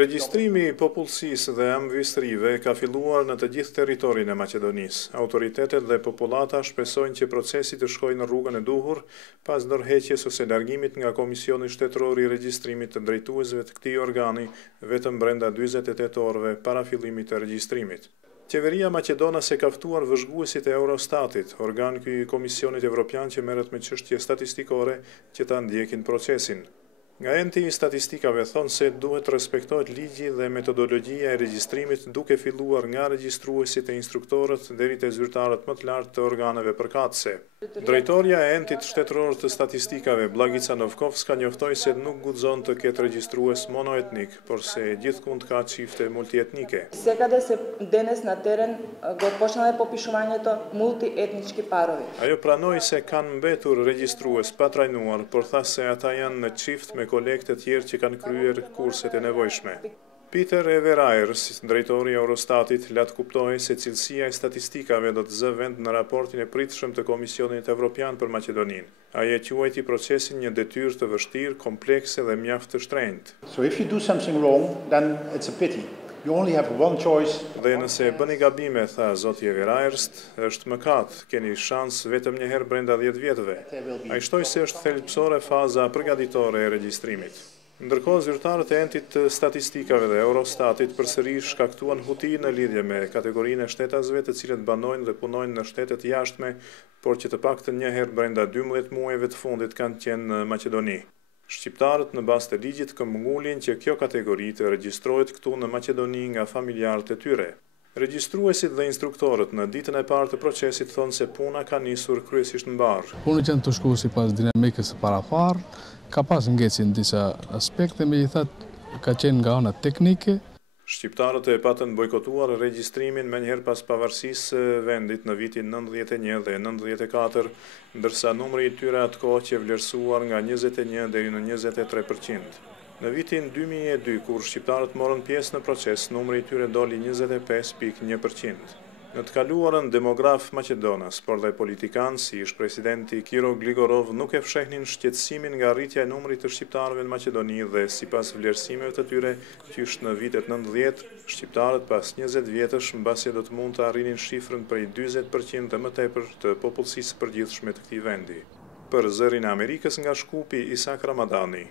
Regjistrimi i popullsisë dhe amëvisërive ka filluar në të gjithë territorin e Maqedonisë. Autoritetet dhe popullata shpresojnë që procesi të shkojë në rrugën e duhur pas ndërheqjes ose largimit nga Komisioni Shtetëror i Regjistrimit të drejtuesve të këtij organi vetëm brenda 48 orëve para fillimit të regjistrimit. Qeveria maqedonase ka ftuar vëzhguesit e Eurostatit, organ ky i Komisionit Evropian që merret me çështje statistikore, që ta ndjekin procesin. Nga enti i statistikave thonë se duhet respektohet ligji dhe metodologjia e regjistrimit duke filluar nga regjistruesit e instruktorët deri te zyrtarët më të lartë të organeve përkatëse. Drejtoria e entit shtetëror të statistikave Blagica Novkovska njoftoi se nuk guxon të ketë regjistrues monoetnik, por se gjithkund ka çifte multietnike. Секаде се денес на терен го почнале попишувањето мултиетнички парови. Ajo pranoi se kanë mbetur regjistrues pa trajnuar, por tha se ata janë në çift me kolegë të tjerë që kanë kryer kurset e nevojshme. Peter Everajers, drejtori i Eurostatit, lat kuptoi se cilësia e statistikave do të zë vend në raportin e pritshëm të Komisionit Evropian për Maqedoninë. Ai e quajti procesin një detyrë të vështirë, komplekse dhe mjaft të shtrenjtë. So if you do something wrong, then it's a pity. You only have one choice. Dhe nëse bëni gabime, tha zoti Everajers, është mëkat, keni shans vetëm një herë brenda 10 vjetëve. Ai shtoi se është thelbësore faza përgatitore e regjistrimit. Ndërkohë, zyrtarët e entit të statistikave dhe Eurostatit përsëri shkaktuan huti në lidhje me kategorinë e shtetasve të cilët banojnë dhe punojnë në shtetet jashtme, por që të paktën një herë brenda 12 muajve të fundit kanë qenë në Maqedoni. Shqiptarët në bazë të ligjit këmbëngulin që kjo kategori të regjistrohet këtu në Maqedoni nga familjarët e tyre. Regjistruesit dhe instruktorët në ditën e parë të procesit thonë se puna ka nisur kryesisht në barë. Punë që të shku sipas dinamikës së parafarë, ka pas ngecje në disa aspekte, megjithatë ka qenë nga ana teknike. Shqiptarët e patën bojkotuar regjistrimin menjëherë pas pavarësisë së vendit në vitin 91 dhe 94, ndërsa numri i tyre atkohë që vlerësuar nga 21 deri në 23%. Në vitin 2002, kur shqiptarët morën pjesë në proces, numri i tyre doli 25.1%. Në të kaluarën, demograf Maqedonas, por dhe politikanë si ish presidenti Kiro Gligorov nuk e fshehnin shqetësimin nga rritja e numrit të shqiptarëve në Maqedoni dhe sipas vlerësimeve të tyre, qysh në vitet 90, shqiptarët pas 20 vjetësh mbasi do të mund të arrinin shifrën prej 40% dhe më tepër të popullsisë përgjithshme të këtij vendi. Për Zërin e Amerikës nga Shkupi, Isak Ramadani.